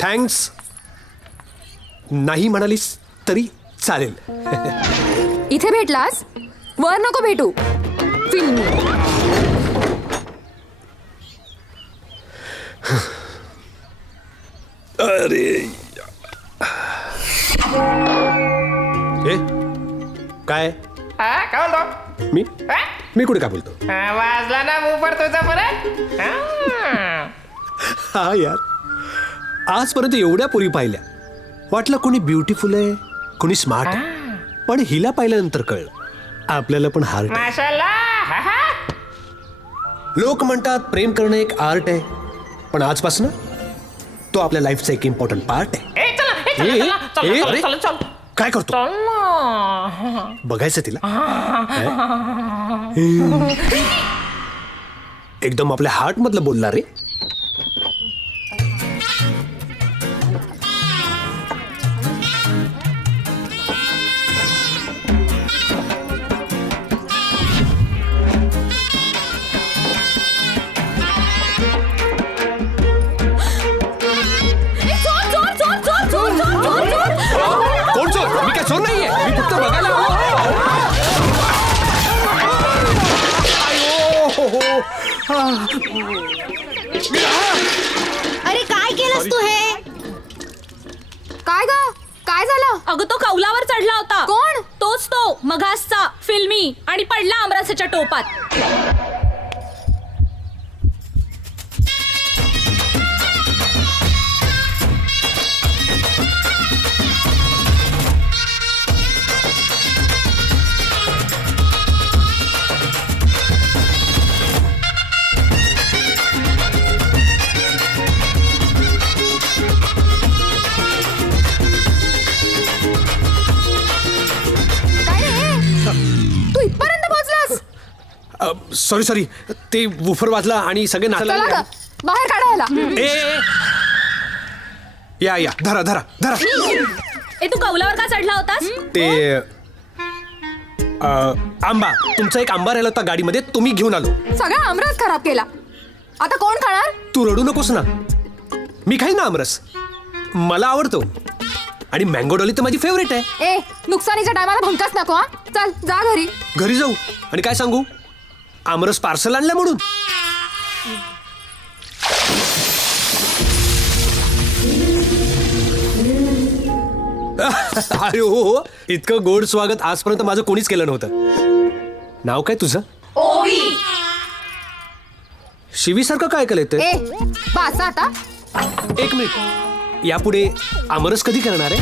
Thanks नाही म्हणालीस तरी चालेल. इथे भेटलास, वर नको भेटू. फिल्मी. अरे ए काय काय बोलतो? मी कुठे काय बोलतो? वाजला ना ऊपर तुझा परत. हा यार, आजपर्यंत एवढ्या पोरी पाहिल्या, वाटलं कोणी ब्युटिफुल आहे, कोणी स्मार्ट आहे, पण हिला पाहिल्यानंतर कळलं आपल्याला पण हार्ट आहे. माशाल्लाह. लोक म्हणतात प्रेम करणं एक आर्ट आहे, पण आजपासून तो आपल्या लाईफचा एक इम्पॉर्टंट पार्ट आहे. अरे, काय करतो? बघायचं तिला एकदम आपल्या हार्ट मधलं बोलणार रे. कोण चोर? मी काय चोर नाहीये, मी फक्त बघायला अरे काय केलंस तू हे? काय ग? काय झालं? अगं तो कौलावर चढला होता. कोण? तोच तो मगासचा फिल्मी, आणि पडला आमरसाच्या टोपात. काय रे? तू इथपर्यंत पोहोचलास? सॉरी ते वूफर वाजला आणि सगळे चला नाचायला. ग, बाहेर काढायला. ए या धरा. ए तू कौलावर का चढला होतास? ते आंबा, तुमचा एक आंबा राहिला होता गाडीमध्ये, तुम्ही घेऊन आलो. सगळा आमरस खराब केला. आता कोण खाणार? तू रडू नकोस ना, मी खाईन ना आमरस, मला आवडतो. आणि मँगो डॉली तर माझी फेवरेट आहे. ए, नुकसानीच्या टायमाला भंकाच नको. हा, चल जा घरी. घरी जाऊ आणि काय सांगू, आमरस पार्सल आणलं म्हणून. अरे हो, इतकं गोड स्वागत आजपर्यंत माझं कोणीच केलं नव्हतं. नाव काय तुझं? शिवीसारखं काय केलंय ते? ए, बासा आता. एक मिनिट, यापुढे आमरस कधी करणार आहे?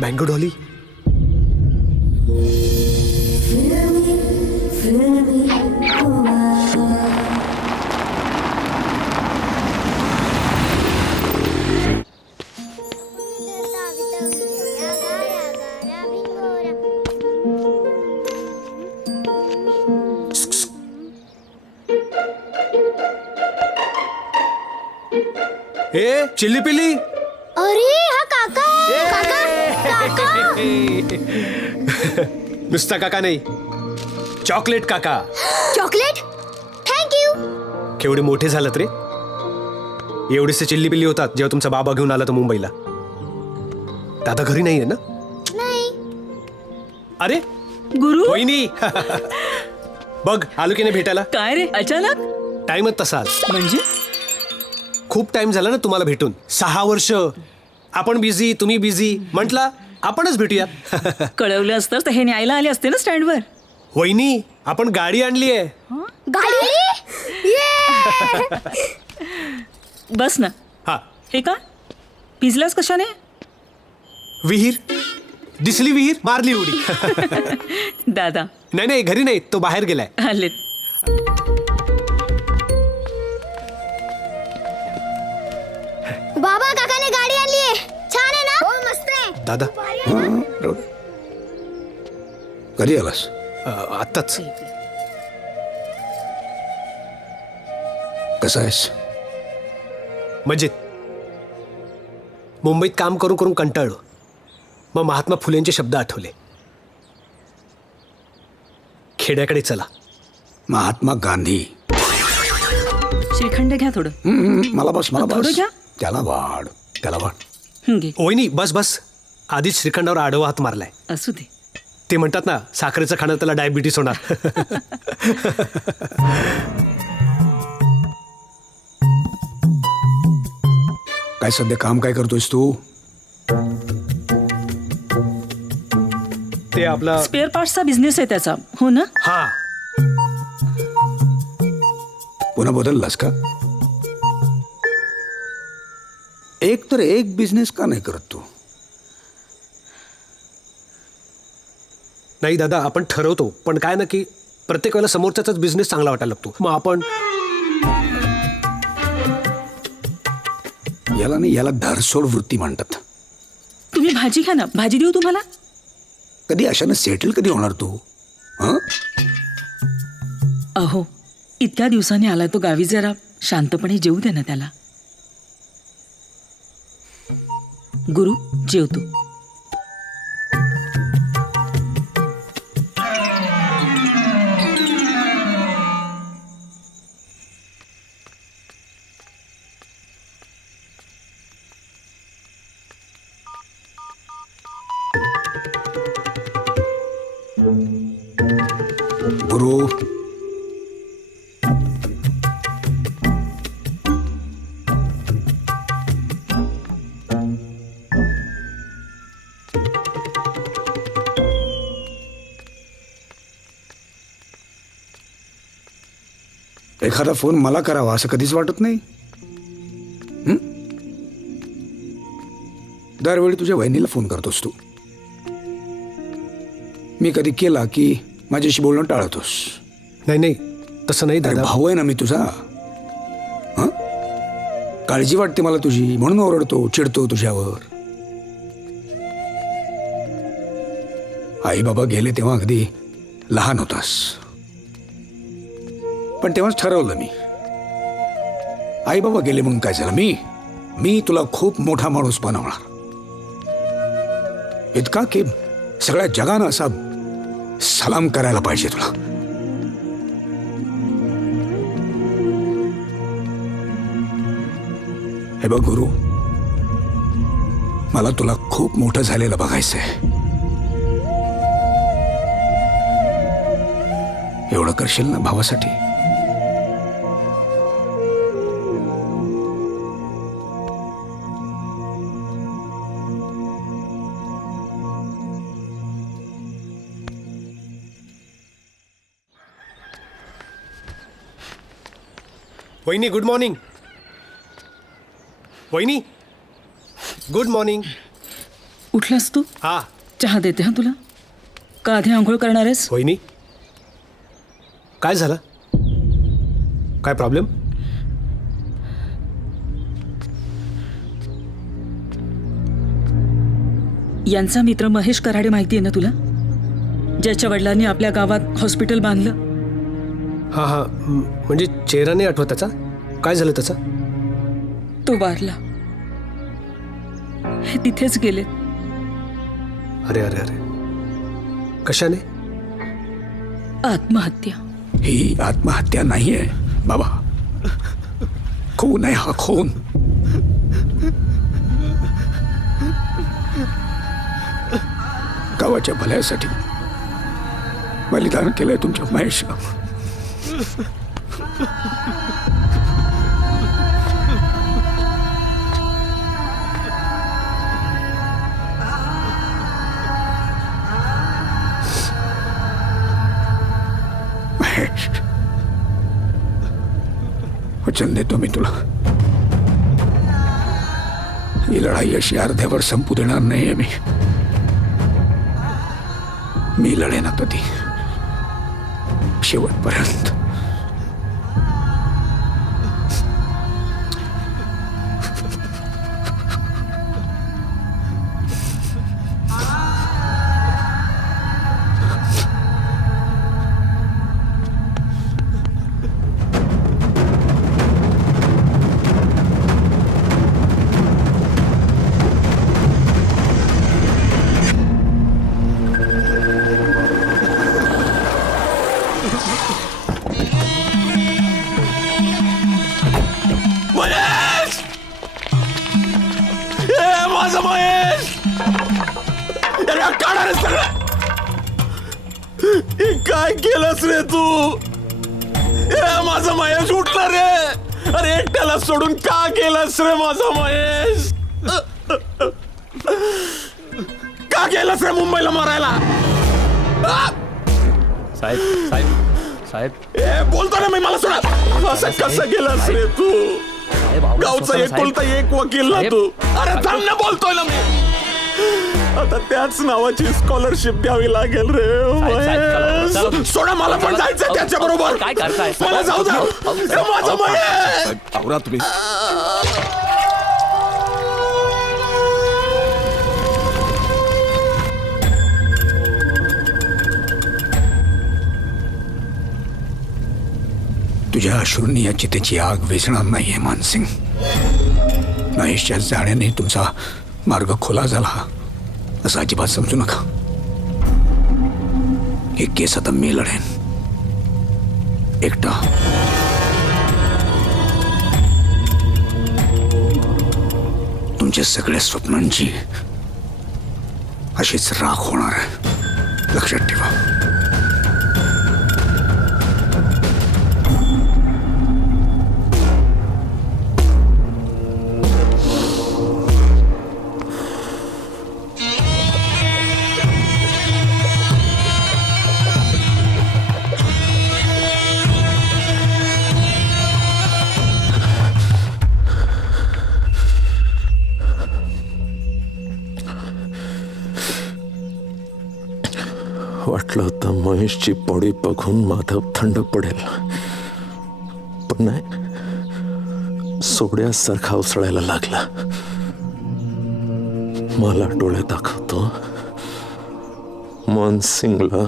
मँगो डॉली, ए चिल्ली पिल्ली. अरे हा काका नुसता काका नाही, चॉकलेट काका. चॉकलेट. थँक्यू. केवढे मोठे झालात रे. एवढेसे चिल्ली पिल्ली होतात जेव्हा तुमचा बाबा घेऊन आला तर मुंबईला. दादा घरी नाहीये ना? नाही. अरे गुरु वहिनी. बघ आलो की नाही भेटायला. काय रे अचानक? टाइमच तसा. म्हणजे खूप टाइम झाला ना तुम्हाला भेटून. 6 वर्ष. आपण बिझी, तुम्ही बिझी, म्हटला आपणच भेटूयात. कळवलं असतं तर हे न्यायला आले असते ना स्टँडवर. वहिनी, आपण गाडी आणली आहे. गाडी. बस ना. हा, हे का भिजलास कशाने? विहीर दिसली, विहीर मारली उडी. दादा नाही घरी नाही, तो बाहेर गेलाय. आलेत. बाबा काकाने गाडी आणलीये. छान आहे ना? हो मस्त आहे. दादा कधी आलास? आत्ताच. कसा आहेस? मजेत. मुंबईत काम करून करून कंटाळलो, मग महात्मा फुलेंचे शब्द आठवले, खेड्याकडे चला. महात्मा गांधी. श्रीखंड घ्या थोडं. मला बस थोडं घ्या. त्याला वाढ. घे. वहिनी बस बस, आधीच श्रीखंडावर आडवा हात मारलाय. असू दे. ते म्हणतात ना, साखरेचं खाणं त्याला डायबिटीस होणार. काय सध्या काम काय करतोयस तू? ते आपला स्पेअर पार्ट्सचा बिझनेस आहे त्याचा, हो ना? हा. पुन्हा बदललास का? एक तर एक बिझनेस का नाही करत तू? नाही दादा, आपण ठरवतो, पण काय ना की प्रत्येक वेळेला समोरच्याचाच बिझनेस चांगला वाटायला लागतो. मग आपण याला धरसोड वृत्ती म्हणतात. तुम्ही भाजी घ्या ना, भाजी देऊ तुम्हाला? कधी अशानं सेटल कधी होणार तू? हं? अहो, इतक्या दिवसांनी आला तो गावी, जरा शांतपणे जेवू दे ना त्याला. गुरु, जेवतो. गुरु, एखादा फोन मला करावा असं कधीच वाटत नाही. दरवेळी तुझ्या वहिनीला फोन करतोस तू. मी कधी केला की माझ्याशी बोलणं टाळतोस. नाही नाही, तसं नाही अरे दादा. भाऊ आहे ना मी तुझा. हं? काळजी वाटते मला तुझी, म्हणून ओरडतो, चिडतो तुझ्यावर. आई बाबा गेले तेव्हा अगदी लहान होतास, पण तेव्हाच ठरवलं मी, आई बाबा गेले म्हणून काय झालं, मी तुला खूप मोठा माणूस बनवणार. इतका की सगळ्या जगानं असा सलाम करायला पाहिजे तुला. हे बघ गुरु, मला तुला खूप मोठं झालेलं बघायचंय. एवढं करशील ना भावासाठी? वहिनी गुड मॉर्निंग. वहिनी गुड मॉर्निंग. उठलास तू? हा. चहा देते हा तुला. का आधी आंघोळ करणार आहेस? वहिनी काय झालं? काय प्रॉब्लेम? यांचा मित्र महेश कराडे माहिती आहे ना तुला? ज्याच्या वडिलांनी आपल्या गावात हॉस्पिटल बांधलं. हा हा, म्हणजे चेहरा नाही आठवत त्याचा. काय झालं त्याचा? तो वारला. हे तिथेच गेले. अरे अरे अरे, कशाने? आत्महत्या. ही आत्महत्या नाहीये बाबा, खून आहे हा, खून. गावाच्या भल्यासाठी बलिदान केलंय तुमच्या महेशनं. महेश, वचन देतो मी तुला, ही लढाई अशी अर्ध्यावर संपू देणार नाहीये मी लढेन कधी, शेवटपर्यंत. माझं महेश अरे काढा रे सगळं हे काय केलंस रे तू माझा महेश उठला रे अरे एकट्याला सोडून का केलंस रे माझा महेश का केलंस रे मुंबईला मारायला साहेब साहेब साहेब बोलतो ना मी मला सोडा असं कसं केलंस रे तू गावचा एकुलता एक वकील ना तू अरे थांब ना बोलतोय ना मी आता त्याच नावाची स्कॉलरशिप द्यावी लागेल रे महेश. सोडा मला पण जायचंय त्याच्या बरोबर काय करताय मला जाऊ द्या माझं महेश आवरा तुम्ही तुझ्या अश्रूंनी या चितेची आग विझणार नाहीये मानसिंग. महेशच्या जाण्याने तुमचा मार्ग खुला झाला असं अजिबात समजू नका. हे केस आता मी लढेन एकटा. तुमच्या सगळ्या स्वप्नांची अशीच राख होणार आहे लक्षात ठेवा. वाटलं होतं महेशची बॉडी बघून माधव थंड पडेल पण नाही सोड्यासारखा उसळायला लागला. मला डोळे दाखवतो मानसिंगला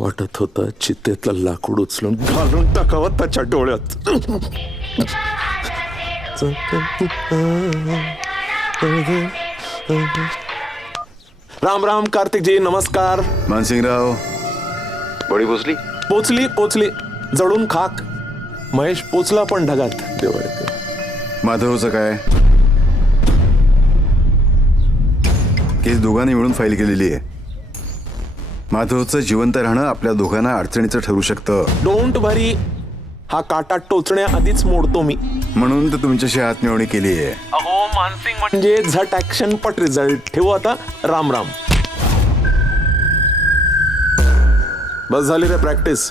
वाटत होतं चितेतलं लाकूड उचलून घालून टाकावं त्याच्या डोळ्यात. राम राम कार्तिक जी नमस्कार. मानसिंगराव बडी पोचली पोचली जळून खाक. महेश पोचला पण ढगात. माधवचं काय केस दोघांनी मिळून फाईल केलेली आहे. माधवचं जिवंत राहणं आपल्या दोघांना अडचणीचं ठरू शकतं. डोंट वरी हा काटा टोचण्याआधीच मोडतो मी. म्हणून तर तुमच्याशी हातमिळवणी केली आहे. अहो मानसिंग म्हणजे झट ऍक्शन पट रिझल्ट. ठेवू आता राम राम. बस झाली रे प्रॅक्टिस.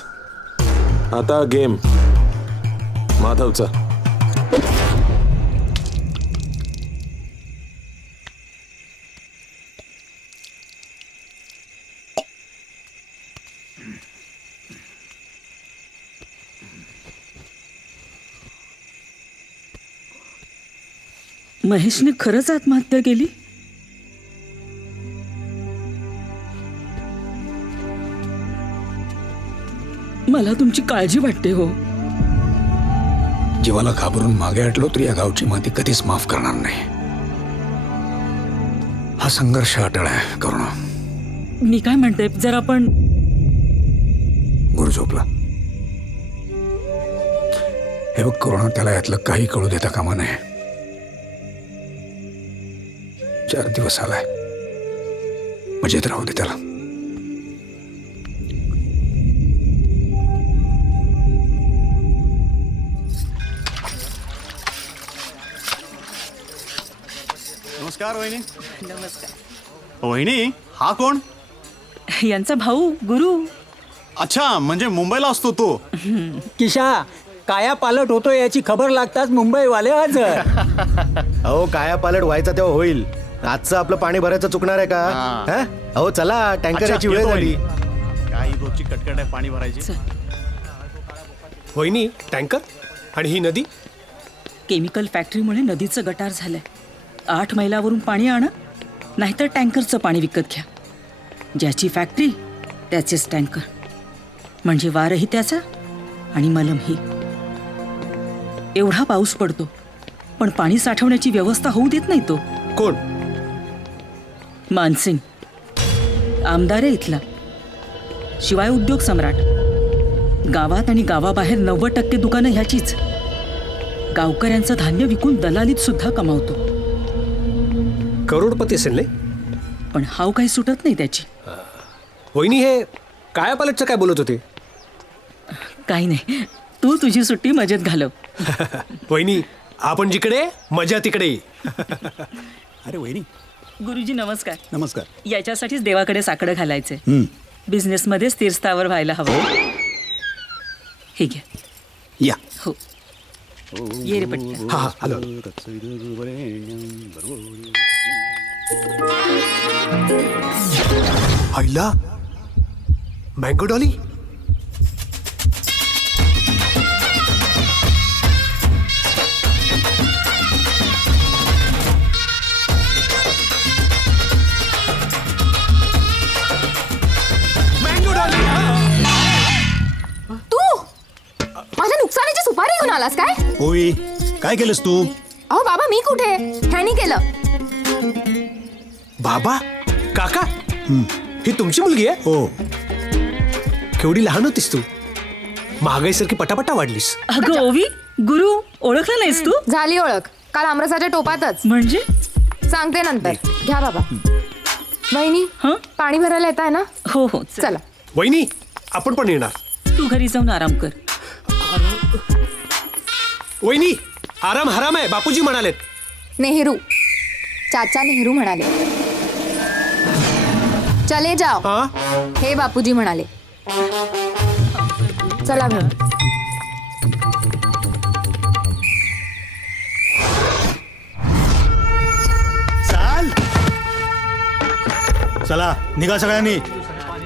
आता गेम माधवचा. महेशने खरंच आत्महत्या केली? मला तुमची काळजी वाटते हो. जीवाला घाबरून मागे हटलो तर या गावची माती कधीच माफ करणार नाही. हा संघर्ष अटळ आहे करुणा. मी काय म्हणते जर आपण गुरु झोपला. हे बघ करुणा त्याला यातलं काही कळू देता कामा नये. 4 दिवस आलाय मजेत राहू दे त्याला. नमस्कार वहिनी. नमस्कार वहिनी. हा कोण? यांचा भाऊ गुरु. अच्छा म्हणजे मुंबईला असतो तो. किशा काया पालट होतो याची खबर लागताच मुंबईवाले हजर. अहो काया पालट व्हायचा तेव्हा होईल. आजचं आपलं पाणी भरायचं चुकणार आहे का? अहो चला टँकरची वेळ झाली. काही रोजची कटकट आहे पाणी भरायची. वहिनी टँकर आणि ही नदी. केमिकल फॅक्टरीमुळे नदीचं गटार झालंय. 8 मैलावरून पाणी आणा नाहीतर टँकरचं पाणी विकत घ्या. ज्याची फॅक्टरी त्याचेच टँकर. म्हणजे वारही त्याचा आणि मलमही. एवढा पाऊस पडतो पण पाणी साठवण्याची व्यवस्था होऊ देत नाही तो. कोण? मानसिंग. आमदार आहे इथला. शिवाय उद्योग सम्राट. गावात आणि गावाबाहेर 90% दुकानं ह्याचीच. गावकऱ्यांचं धान्य विकून दलालीत सुद्धा कमावतो. करोडपती असेल नाही? पण हाव काही सुटत नाही त्याची. वहिनी हे काया पालटचं काय बोलत होते? काही नाही, तू तुझी सुट्टी मजेत घालव. वहिनी आपण जिकडे मजा तिकडे. अरे वहिनी. गुरुजी नमस्कार. नमस्कार. याच्यासाठीच देवाकडे साकडं घालायचंय. बिझनेसमध्ये स्थिरस्थावर व्हायला हवं. हे घ्या. या. हो ये रे पटकन. हा आलो. आईला मँगो डॉली. तू माझ्या नुकसानीची सुपारी घेऊन आलास काय? होय, काय केलंस तू? अहो बाबा मी कुठे? ह्यानी केलं. बाबा काका ही तुमची मुलगी आहे? हो. केवढी लहान होतीस तू. महागाईसारखी पटापटा वाढलीस. अगं ओवी, गुरु ओळखलं नाहीस तू? झाली ओळख काल आमरसाच्या टोपातच. म्हणजे सांगते नंतर. घ्या बाबा. वहिनी हं? पाणी भरायला येत आहे ना? हो हो चला. वहिनी आपण पण येणार. तू घरी जाऊन आराम कर. वहिनी आराम हराम आहे बापूजी म्हणालेत. नेहरू चाचा नेहरू म्हणाले. चले जाओ हा हे बापूजी म्हणाले. चला घेऊन. चाल. चला निघा सगळ्यांनी.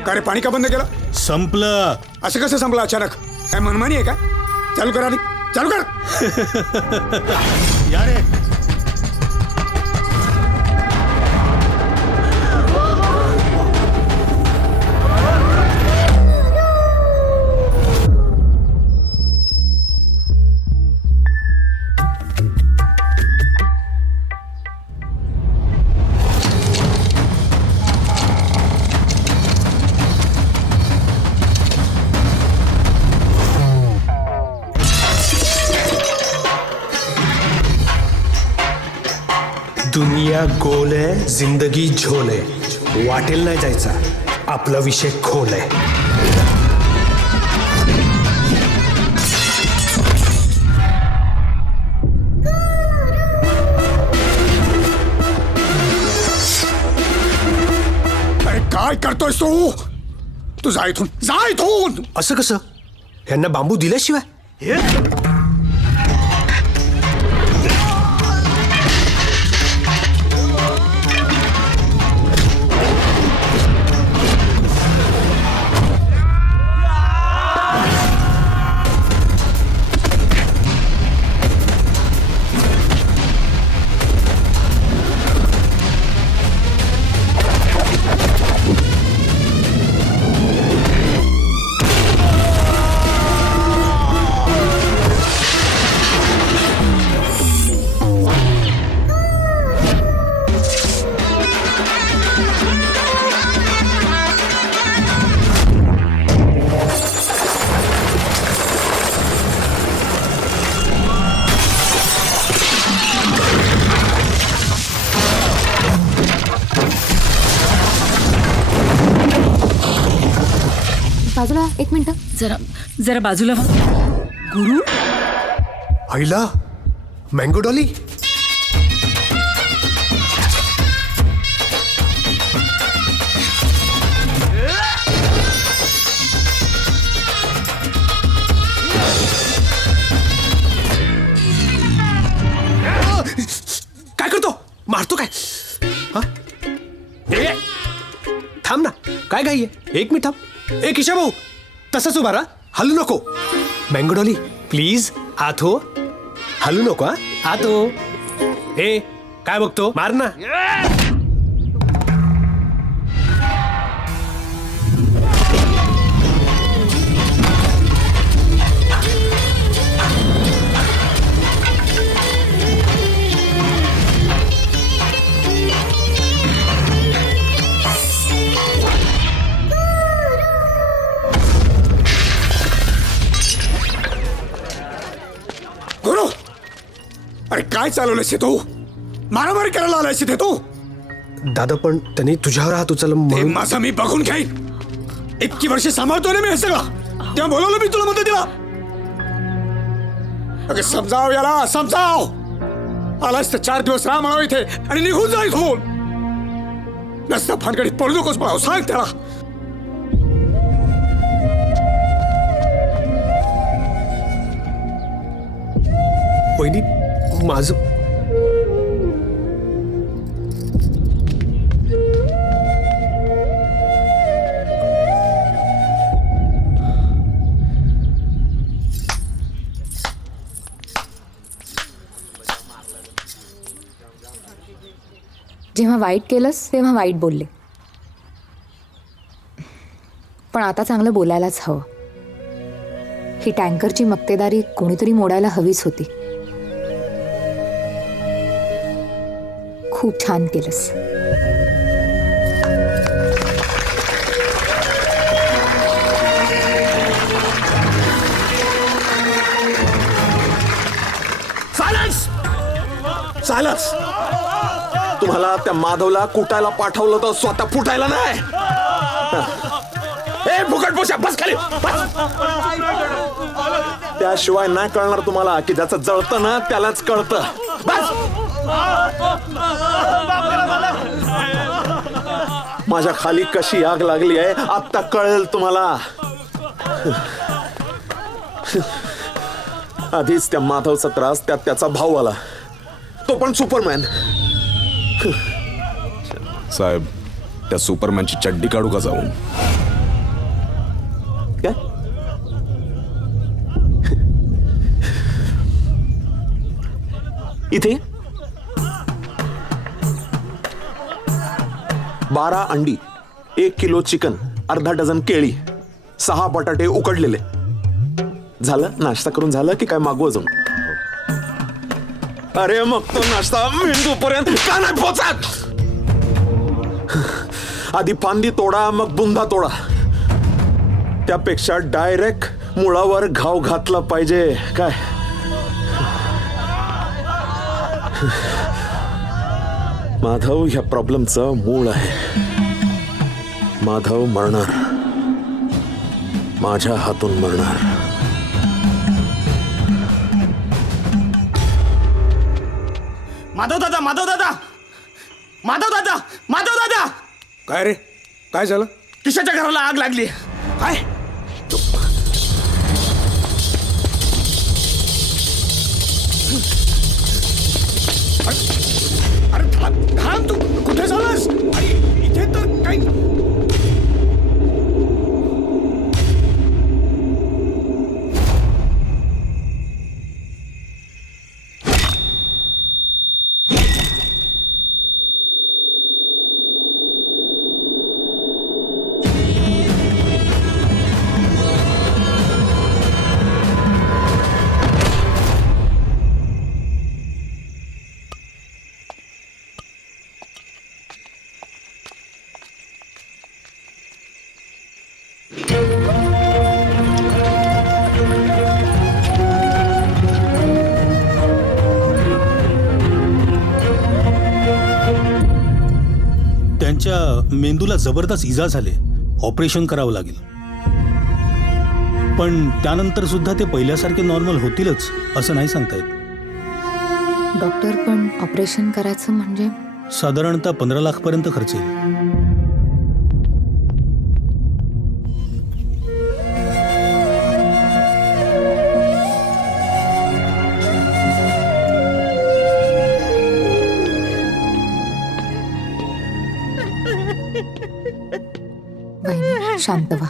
का रे पाणी का बंद केलं? संपलं. असं कसं संपलं अचानक? काय मनमानी आहे का? चालू करा आधी. चालू कर. या रे. दुनिया गोल आहे जिंदगी झोल आहे. वाटेल नाही जायचा आपला विषय खोल आहे. अरे काय करतोयस तू? तू जा इथून. जा इथून. असं कसं? यांना बांबू दिल्याशिवाय? बाजूला एक मिनिट. जरा जरा बाजूला व्हा. गुरु आईला मँगो डॉली. काय करतो? मारतो काय? हा? ए, थांब ना. काय घाई आहे? एक मिनिट थांब. ए किशा भाऊ तसंच उभा राहा. हलू नको. मँगो डॉली प्लीज आत हो. हलू नको. हा आत हो. ए काय बघतो? मार ना. अरे काय चालवलंयस हे तू? मारामारी करायला आलायस इथे तू? दादा पण त्यांनी तुझ्यावर हात उचलला हे म्हणून माझं मी बघून घेईन. इतकी वर्षे सांभाळतोय ना मी हे सगळं, तेव्हा बोलवलं मी तुला मदतीला. अगं समजाव याला, समजाव. आलास तर 4 दिवस राहा म्हणावं इथे आणि निघून जा इथून. नसता भानगडीत पडू नकोस म्हणावं, सांग त्याला. वहिनी माझं जेव्हा वाईट केलंस तेव्हा वाईट बोलले, पण आता चांगलं बोलायलाच हवं. ही टँकरची मक्तेदारी कोणीतरी मोडायला हवीच होती. खूप छान केलंस. चालच. तुम्हाला त्या माधवला कुटायला पाठवलं तर स्वतः फुटायला नाही. ए फुकट पोशा, बस खाली बस. त्याशिवाय नाही कळणार तुम्हाला की ज्याचं जळतं ना त्यालाच कळतं. बस. माझ्या खाली कशी आग लागली आहे आता कळेल तुम्हाला. आधीच त्या माधवचा त्रास, त्यात त्याचा भाऊ आला, तो पण सुपरमॅन. साहेब, त्या सुपरमॅनची चड्डी काढू का जाऊन? काय? इथे 12 अंडी, 1 किलो चिकन, अर्धा डझन केळी, 6 बटाटे उकडलेले. झालं? नाश्ता करून झालं की काय मागू अजून? अरे मग तो नाश्ता मेंदूपर्यंत का नाही पोचत? आधी फांदी तोडा मग बुंदा तोडा. त्यापेक्षा डायरेक्ट मुळावर घाव घातला पाहिजे. काय माधव ह्या प्रॉब्लेमचं मूळ आहे. माधव मरणार, माझ्या हातून मरणार. माधव दादा, माधव दादा, माधव दादा, माधव दादा. काय रे, काय झालं? किशाच्या घराला आग लागली. काय? अरे थांब, तू कुठे झालास? इथे तर काही. त्यांच्या मेंदूला जबरदस्त इजा झाले, ऑपरेशन करावं लागेल. पण त्यानंतर सुद्धा ते पहिल्यासारखे नॉर्मल होतीलच असं नाही सांगता येत. डॉक्टर, पण ऑपरेशन करायचं म्हणजे? साधारणतः 15 लाख पर्यंत खर्च येईल. बहिणी शांत व्हा.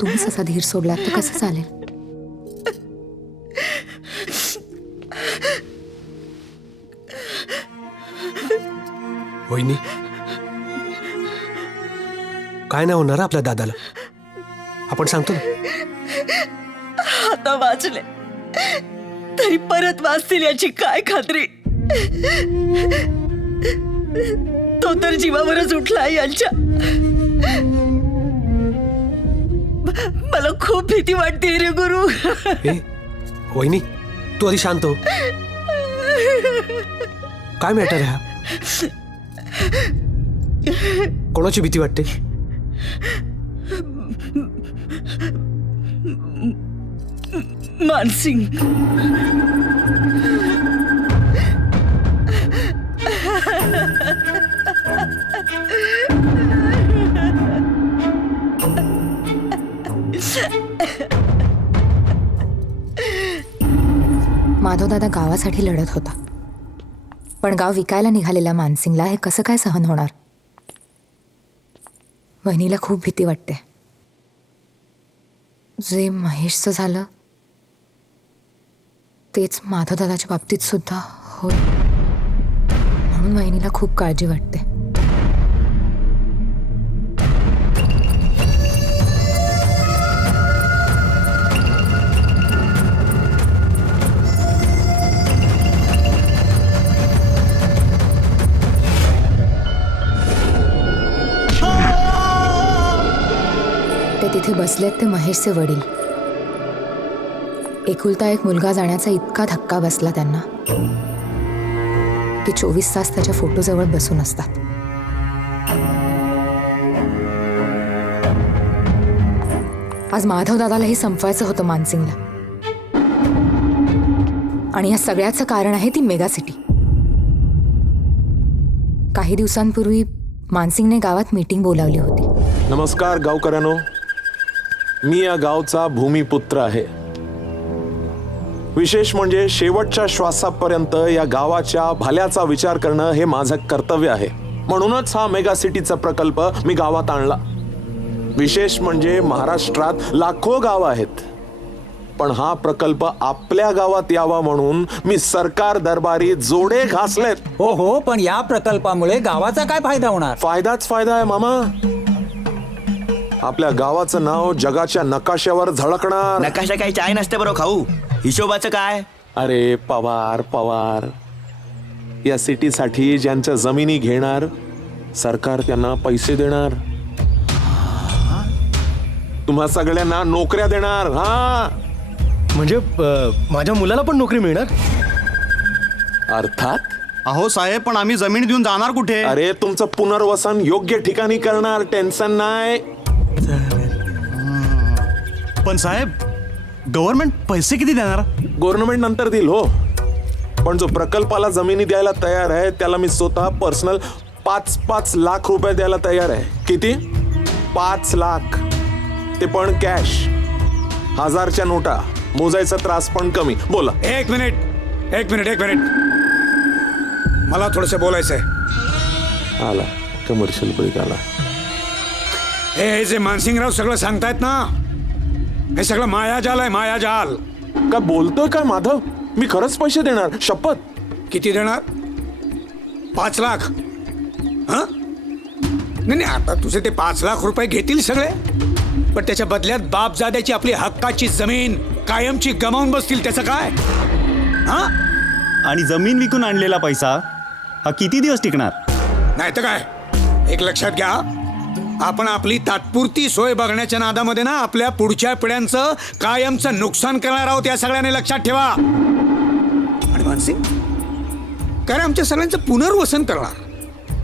तुम्हीच असा धीर सोडलात तर कसं चालेल? वहिनी, काय नाही होणार आपल्या दादाला, आपण सांगतो ना. आता वाचले तरी परत वाचतील याची काय खात्री? तो तर जीवावरच उठला यांच्या. मला खूप भीती वाटते रे गुरु. वहिनी, तू आधी शांत हो. काय मॅटर आहे हा? कोणाची भीती वाटते? मानसिंग. माधवदादा गावासाठी लढत होता, पण गाव विकायला निघालेल्या मानसिंगला हे कसं काय सहन होणार? वहिनीला खूप भीती वाटते. जे महेशचं झालं तेच माधवदादाच्या बाबतीत सुद्धा होईल, म्हणून वहिनीला खूप काळजी वाटते. ते तिथे बसलेत ते महेशचे वडील. एकुलता एक मुलगा जाण्याचा इतका धक्का बसला त्यांना की 24 तास त्याच्या फोटोजवळ बसून असतात. आज माधवदादालाही संपवायचं होतं मानसिंगला, आणि या सगळ्याचं कारण आहे ती मेगा सिटी. काही दिवसांपूर्वी मानसिंगने गावात मीटिंग बोलावली होती. नमस्कार गावकऱ्यांनो, मी या गावचा भूमिपुत्र आहे. विशेष म्हणजे शेवटच्या श्वासापर्यंत या गावाच्या भल्याचा विचार करणं हे माझं कर्तव्य आहे. म्हणूनच हा मेगा सिटीचा प्रकल्प मी गावात आणला. विशेष म्हणजे महाराष्ट्रात लाखो गावं आहेत, पण हा प्रकल्प आपल्या गावात यावा म्हणून मी सरकार दरबारी जोडे घासलेत. हो, पण या प्रकल्पामुळे गावाचा काय फायदा होणार? फायदाच फायदा आहे मामा. आपल्या गावाचं नाव जगाच्या नकाशावर झळकणार. नकाशा काही चाय नसते बरं खाऊ, हिशोबाचं काय? अरे पवार, या सिटीसाठी ज्यांच्या जमिनी घेणार सरकार त्यांना पैसे देणार, तुम्हा सगळ्यांना नोकऱ्या देणार. हा म्हणजे माझ्या मुलाला पण नोकरी मिळणार? अर्थात. अहो साहेब, पण आम्ही जमीन देऊन जाणार कुठे? अरे तुमचं पुनर्वसन योग्य ठिकाणी करणार, टेन्शन नाही. पण साहेब, गव्हर्नमेंट पैसे किती देणार? गव्हर्नमेंट नंतर देईल हो, पण जो प्रकल्पाला जमिनी द्यायला तयार आहे त्याला मी स्वतः पर्सनल 5-5 लाख रुपये द्यायला तयार आहे. किती? 5 लाख, ते पण कॅश. 1000च्या नोटा, मोजायचा त्रास पण कमी. बोला. एक मिनिट मला थोडंसं बोलायचंय. आला कमर्शियल ब्रेक आला. हे जे मानसिंगराव सगळं सांगतायत ना, हे सगळं मायाजाल आहे, मायाजाल. काय बोलतोय काय माधव? मी खरंच पैसे देणार, शपथ. किती देणार? 5 लाख? हा नाही, आता तुझे ते 5 लाख रुपये घेतील सगळे, पण त्याच्या बदल्यात बापजाद्याची आपली हक्काची जमीन कायमची गमावून बसतील. त्याचं काय? हा, आणि जमीन विकून आणलेला पैसा हा किती दिवस टिकणार? नाही तर काय. एक लक्षात घ्या, आपण आपली तात्पुरती सोय बघण्याच्या नादामध्ये ना आपल्या पुढच्या पिढ्यांचं कायमचं नुकसान करणार आहोत. या सगळ्यांनी लक्षात ठेवा. आणि मानसिंग काय आमच्या सगळ्यांचं पुनर्वसन करणार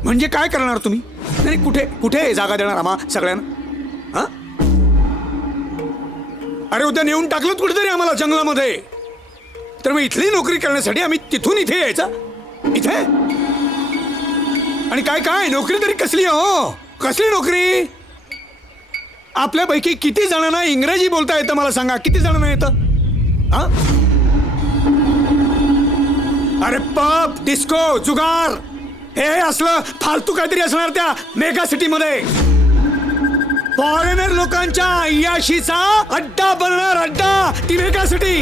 म्हणजे काय करणार तुम्ही? नाही, कुठे जागा देणार आम्हा सगळ्यांना? हा, अरे उद्या नेऊन टाकलं कुठेतरी आम्हाला जंगलामध्ये, तर मग इथली नोकरी करण्यासाठी आम्ही तिथून इथे यायचं? इथे? आणि काय नोकरी तरी कसली हो? कसली नोकरी? आपल्यापैकी किती जणांना इंग्रजी बोलता येतं मला सांगा? किती जणांना येतं? हा, अरे पब, डिस्को, जुगार हे असलं फालतू काहीतरी असणार त्या मेगा सिटी मध्ये. फॉरेनर लोकांच्या अय्याशीचा अड्डा बनणार, अड्डा ती मेगा सिटी.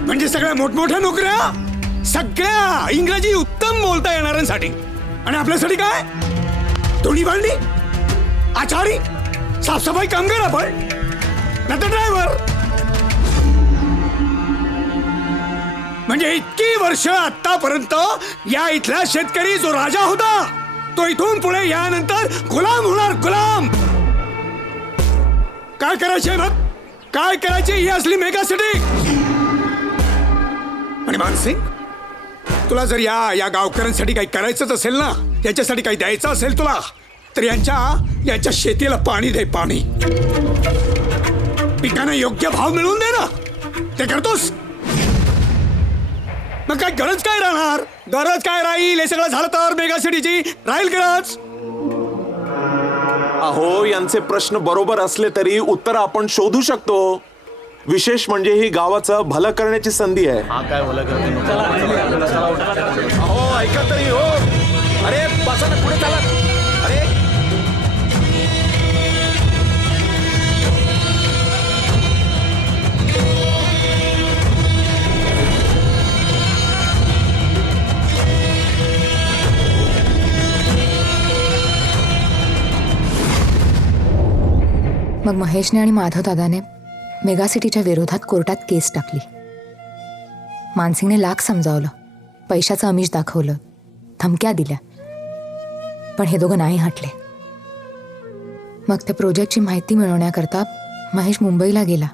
म्हणजे सगळ्या मोठमोठ्या नोकऱ्या सगळ्या इंग्रजी उत्तम बोलता येणाऱ्यांसाठी. आणि आपल्यासाठी काय? धुणी भांडी, आचारी, साफसफाई कामगार आपण, नंतर ड्रायव्हर. म्हणजे इतकी वर्ष आतापर्यंत या इथला शेतकरी जो राजा होता तो इथून पुढे यानंतर गुलाम होणार, गुलाम. काय करायचंय मग? काय करायची ही असली मेगा सिटी. आणि मानसिंग, तुला जर या गावकऱ्यांसाठी काही करायचंच असेल ना, याच्यासाठी काही द्यायचं असेल तुला, तर यांच्या शेतीला पाणी दे. पाणी पिकांना योग्य भाव मिळवून दे ना. ते करतोस मग काय गरज काय राहणार? गरज काय राहील? हे सगळं झालं तर मेगा सिटीची राहील गरज? अहो, यांचे प्रश्न बरोबर असले तरी उत्तर आपण शोधू शकतो. विशेष म्हणजे ही गावाचं भलं करण्याची संधी आहे. अहो, ऐका तरी हो. अरे बसा ना, पुढे चला. अरे मग महेशने आणि माधव दादाने मेगासिटीच्या विरोधात कोर्टात केस टाकली. मानसिंगने लाख समजावलं, पैशाचं आमिष दाखवलं, धमक्या दिल्या, पण हे दोघं नाही हटले. मग त्या प्रोजेक्टची माहिती मिळवण्याकरता महेश मुंबईला गेला.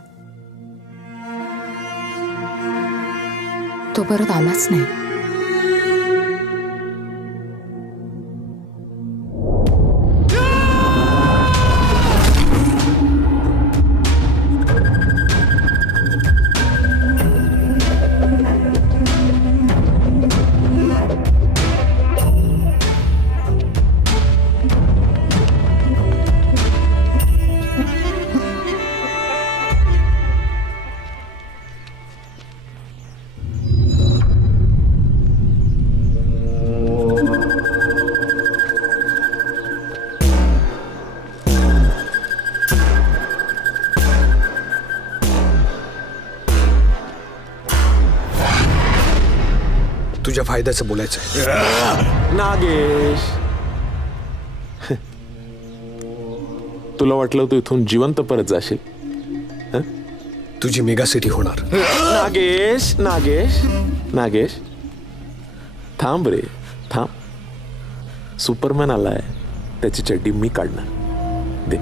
तो परत आलाच नाही. तुझ्या फायद्याचं बोलायचं. नागेश, तुला वाटलं तू इथून जिवंत परत जाशील? तुझी मेगा सिटी होणार. नागेश नागेश नागेश, थांब रे थांब. सुपरमॅन आलाय, त्याची चड्डी मी काढणार. दे.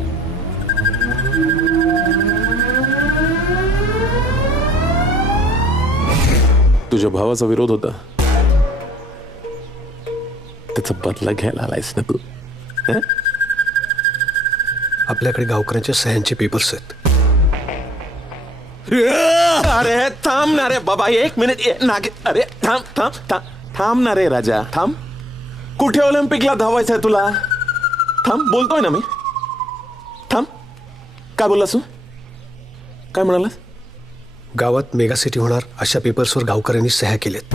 तुझ्या भावाचा विरोध होता, त्याचा बदला घ्यायला आलायस ना तू. आपल्याकडे गावकऱ्यांच्या सह्यांचे पेपर्स आहेत. अरे थांब ना रे बाबा, एक मिनिट. नागे, अरे थांब थांब थांब थांब ना रे राजा, थांब. कुठे ऑलिम्पिकला धावायचं आहे तुला? थांब, बोलतोय ना मी. थांब. काय बोललास तू? काय म्हणालास? गावात मेगा सिटी होणार अशा पेपर्सवर गावकऱ्यांनी सह्या केलेत.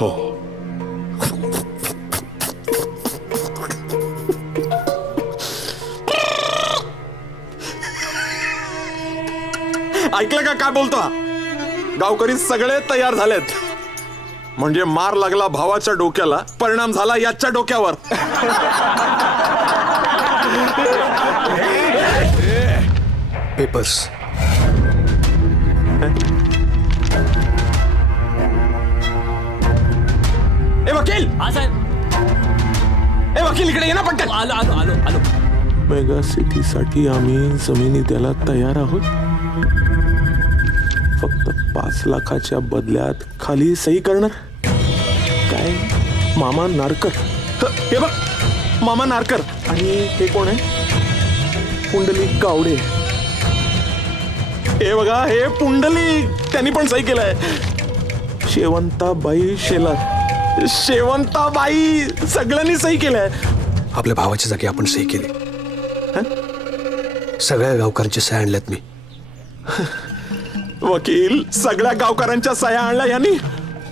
हो. ऐकलं का काय बोलतो? गावकरी सगळे तयार झालेत. म्हणजे मार लागला भावाच्या डोक्याला, परिणाम झाला याच्या डोक्यावर. पेपर्स. ए वकील, हा साहेब. ए वकील, इकडे ये ना पटकन. आलो आलो आलो आलो. मेगा सिटीसाठी आम्ही जमिनी द्यायला तयार आहोत. फक्त 5 लाखाच्या बदल्यात खाली सही करणार. काय? मामा नारकर. हे बघ, मामा नारकर. आणि हे कोण आहे? पुंडलिक गावडे. हे बघा, हे पुंडलिक, त्यांनी पण सही केलंय. शेवंताबाई शेलार. शेवंताबाई, सगळ्यांनी सही केलंय. आपल्या भावाच्या जागी आपण सही केली. सगळ्या गावकऱ्यांच्या सह्या आणल्यात मी. वकील, सगळ्या गावकऱ्यांच्या सह्या आणल्या यांनी.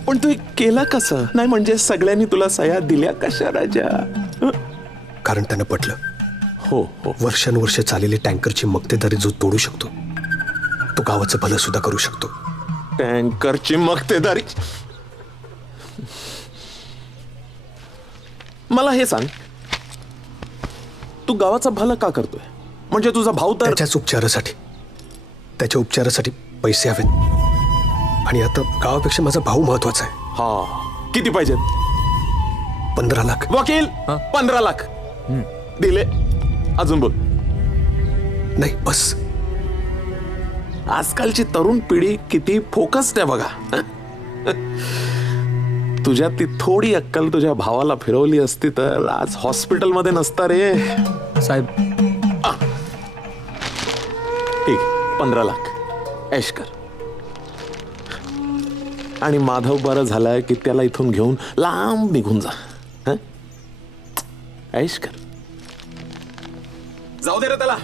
पण तू केला कसं? नाही म्हणजे सगळ्यांनी तुला सह्या दिल्या कशा राजा? कारण त्यांना पटलं. हो हो. वर्षानुवर्ष चाललेली टँकरची मक्तेदारी जो तोडू शकतो, तो गावाचं भलं सुद्धा करू शकतो. टँकरची मक्तेदारी? मला हे सांग, तू गावाचं भलं का करतोय? म्हणजे तुझा भाऊ तर त्याच्या उपचारासाठी पैसे हवेत. आणि आता गावापेक्षा माझा भाऊ महत्वाचा आहे. हा, किती पाहिजेत? 15 लाख. वकील, 15 लाख दिले. अजून बोल. नाही बस. आजकालची तरुण पिढी किती फोकस्ड आहे बघा. तुझ्यात ती थोडी अक्कल तुझ्या भावाला फिरवली असती तर आज हॉस्पिटलमध्ये नसता रे. साहेब ठीक 15 लाख ऐश कर. आणि माधव बरं झालाय की त्याला इथून घेऊन लांब निघून जा. हं? ऐश कर. जाऊ दे रे त्याला.